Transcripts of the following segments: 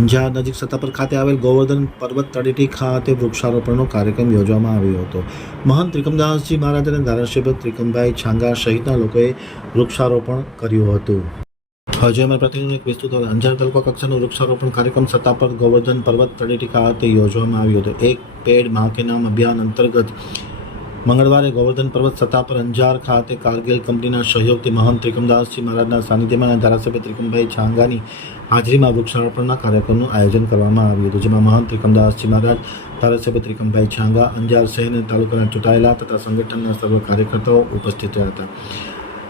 અંજાર નજીક સત્તાપર ખાતે આવેલ ગોવર્ધન પર્વત તળેટી ખાતે વૃક્ષારોપણનો કાર્યક્રમ યોજવામાં આવ્યો હતો. મહંત ત્રિકમદાસજી મહારાજ અને ધારાસભ્ય ત્રિકમભાઈ છાંગા સહિતના લોકોએ વૃક્ષારોપણ કર્યું હતું. હજુ અમારા પ્રતિનિધિ એક વિસ્તૃત અંજાર તાલુકા કક્ષાનો વૃક્ષારોપણ કાર્યક્રમ સત્તાપર ગોવર્ધન પર્વત તળેટી ખાતે યોજવામાં આવ્યો હતો. એક પેડ મા કે નામ અભિયાન અંતર્ગત મંગળવારે ગોવર્ધન પર્વત સત્તા પર અંજાર ખાતે કારગિલ કંપનીના સહયોગથી મહંત ત્રિકમદાસજી મહારાજના સાનિધ્યમાં ધારાસભ્ય ત્રિકમભાઈ છાંગાની હાજરીમાં વૃક્ષારોપણના કાર્યક્રમનું આયોજન કરવામાં આવ્યું હતું, જેમાં મહંત ત્રિકમદાસજી મહારાજ, ધારાસભ્ય ત્રિકમભાઈ છાંગા, અંજાર શહેર અને તાલુકાના ચૂંટાયેલા તથા સંગઠનના સર્વ કાર્યકર્તાઓ ઉપસ્થિત રહ્યા હતા.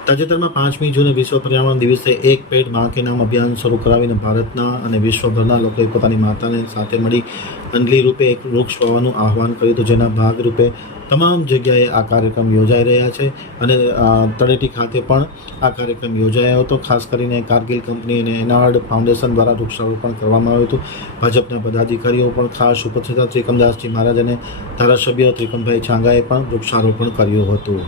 તાજેતરમાં પાંચમી જૂને વિશ્વ પર્યાવરણ દિવસે એક પેટ મા કે નામ અભિયાન શરૂ કરાવીને ભારતના અને વિશ્વભરના લોકોએ પોતાની માતાને સાથે મળી અંડલી રૂપે એક વૃક્ષ વાવવાનું આહવાન કર્યું હતું. જેના ભાગરૂપે તમામ જગ્યાએ આ કાર્યક્રમ યોજાઈ રહ્યા છે અને તળેટી ખાતે પણ આ કાર્યક્રમ યોજાયો હતો. ખાસ કરીને કારગિલ કંપની અને એનાર્ડ ફાઉન્ડેશન દ્વારા વૃક્ષારોપણ કરવામાં આવ્યું હતું. ભાજપના પદાધિકારીઓ પણ ખાસ ઉપસ્થિત હતા. ત્રિકમદાસજી મહારાજ અને ધારાસભ્ય ત્રિકમભાઈ છાંગાએ પણ વૃક્ષારોપણ કર્યું હતું.